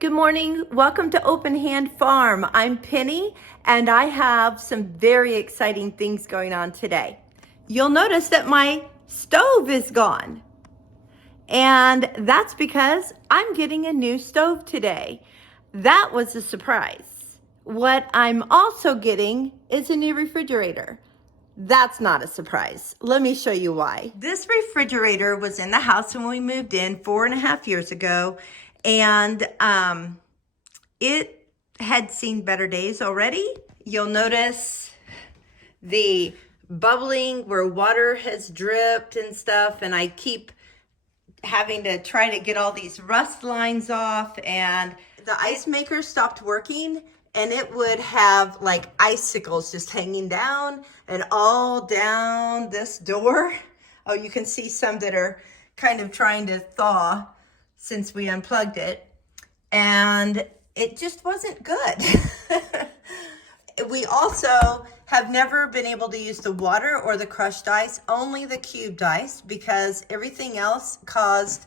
Good morning. Welcome to Open Hand Farm. I'm Penny and I have some very exciting things going on today. You'll notice that my stove is gone. And that's because I'm getting a new stove today. That was a surprise. What I'm also getting is a new refrigerator. That's not a surprise. Let me show you why. This refrigerator was in the house when we moved in 4.5 years ago, and it had seen better days already. You'll notice the bubbling where water has dripped and stuff, and I keep having to try to get all these rust lines off, and the ice maker stopped working and it would have like icicles just hanging down and all down this door. Oh, you can see some that are kind of trying to thaw since we unplugged it, and it just wasn't good. We also have never been able to use the water or the crushed ice, only the cubed ice, because everything else caused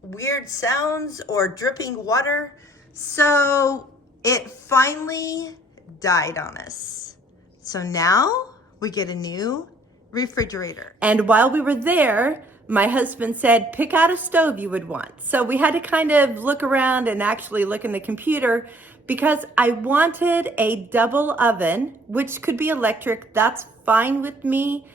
weird sounds or dripping water. So it finally died on us. So now we get a new refrigerator. And while we were there, my husband said, pick out a stove you would want. So we had to kind of look around and actually look in the computer, because I wanted a double oven, which could be electric. That's fine with me,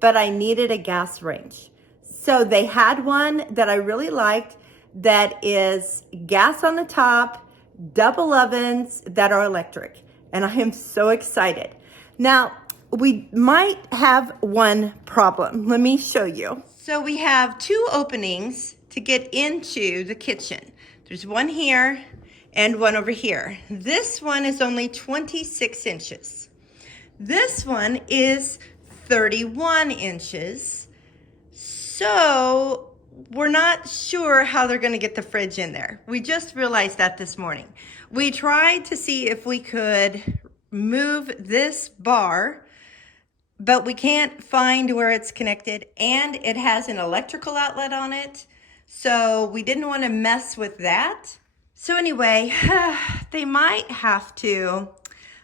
but I needed a gas range. So they had one that I really liked that is gas on the top, double ovens that are electric. And I am so excited. Now, we might have one problem. Let me show you. So we have two openings to get into the kitchen. There's one here and one over here. This one is only 26 inches. This one is 31 inches. So we're not sure how they're gonna get the fridge in there. We just realized that this morning. We tried to see if we could move this bar, but we can't find where it's connected, and it has an electrical outlet on it. So we didn't want to mess with that. So anyway, they might have to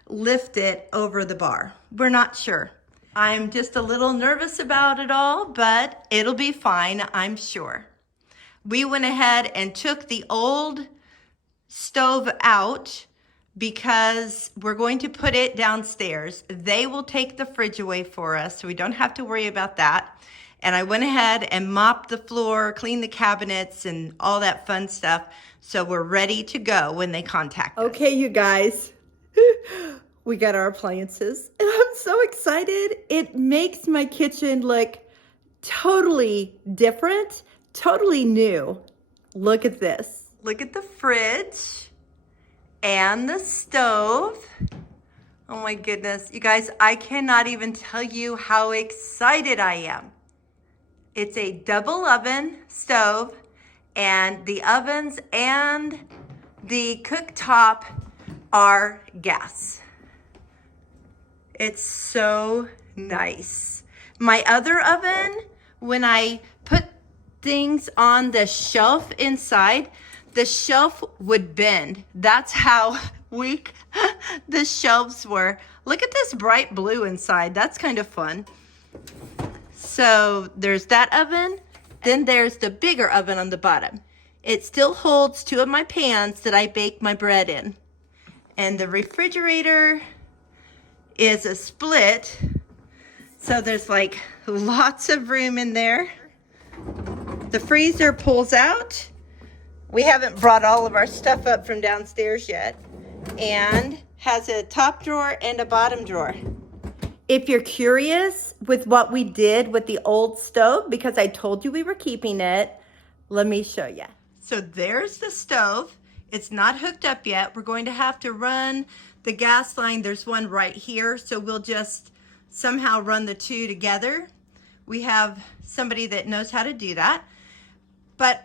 lift it over the bar. We're not sure. I'm just a little nervous about it all, but it'll be fine, I'm sure. We went ahead and took the old stove out because we're going to put it downstairs. They will take the fridge away for us, so we don't have to worry about that. And I went ahead and mopped the floor, cleaned the cabinets, and all that fun stuff. So we're ready to go when they contact us. Okay, you guys, we got our appliances, and I'm so excited. It makes my kitchen look totally different, totally new. Look at this. Look at the fridge and the stove. Oh my goodness. You guys, I cannot even tell you how excited I am. It's a double oven stove, and the ovens and the cooktop are gas. It's so nice. My other oven, when I put things on the shelf inside, the shelf would bend. That's how weak the shelves were. Look at this bright blue inside. That's kind of fun. So there's that oven. Then there's the bigger oven on the bottom. It still holds two of my pans that I bake my bread in. And the refrigerator is a split. So there's like lots of room in there. The freezer pulls out. We haven't brought all of our stuff up from downstairs yet, and has a top drawer and a bottom drawer. If you're curious with what we did with the old stove, because I told you we were keeping it, let me show you. So there's the stove. It's not hooked up yet. We're going to have to run the gas line. There's one right here, so we'll just somehow run the two together. We have somebody that knows how to do that. But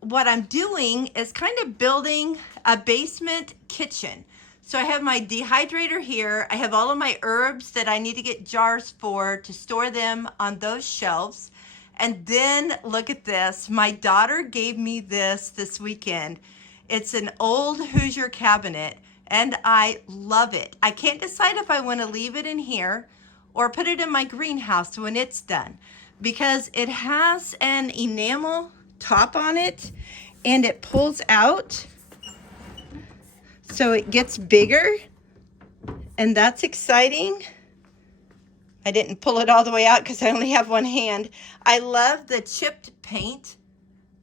what I'm doing is kind of building a basement kitchen. So I have my dehydrator here. I have all of my herbs that I need to get jars for to store them on those shelves. And then look at this. My daughter gave me this weekend, It's an old Hoosier cabinet, and I love it. I can't decide if I want to leave it in here or put it in my greenhouse when it's done, because it has an enamel top on it and it pulls out so it gets bigger, and that's exciting. I didn't pull it all the way out because I only have one hand. I love the chipped paint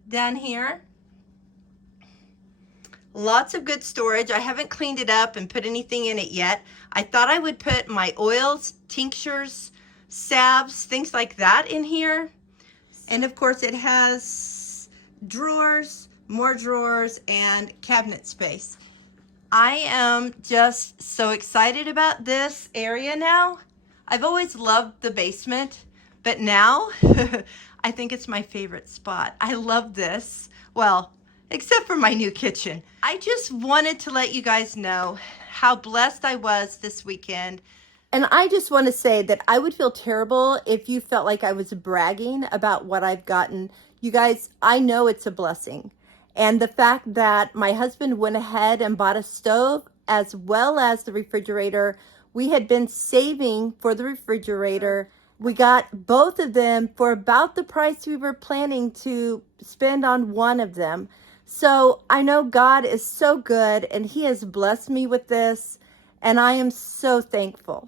down here. Lots of good storage. I haven't cleaned it up and put anything in it yet. I thought I would put my oils, tinctures, salves, things like that in here. And of course it has drawers, more drawers, and cabinet space. I am just so excited about this area now. I've always loved the basement, but now I think it's my favorite spot. I love this. Well, except for my new kitchen. I just wanted to let you guys know how blessed I was this weekend. And I just want to say that I would feel terrible if you felt like I was bragging about what I've gotten. You guys, I know it's a blessing. And the fact that my husband went ahead and bought a stove as well as the refrigerator. We had been saving for the refrigerator. We got both of them for about the price we were planning to spend on one of them. So I know God is so good and He has blessed me with this, and I am so thankful.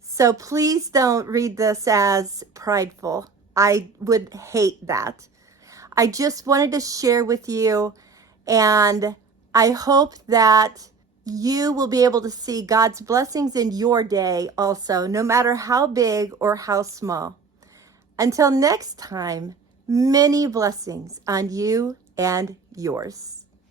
So please don't read this as prideful. I would hate that. I just wanted to share with you, and I hope that you will be able to see God's blessings in your day also, no matter how big or how small. Until next time, many blessings on you and yours.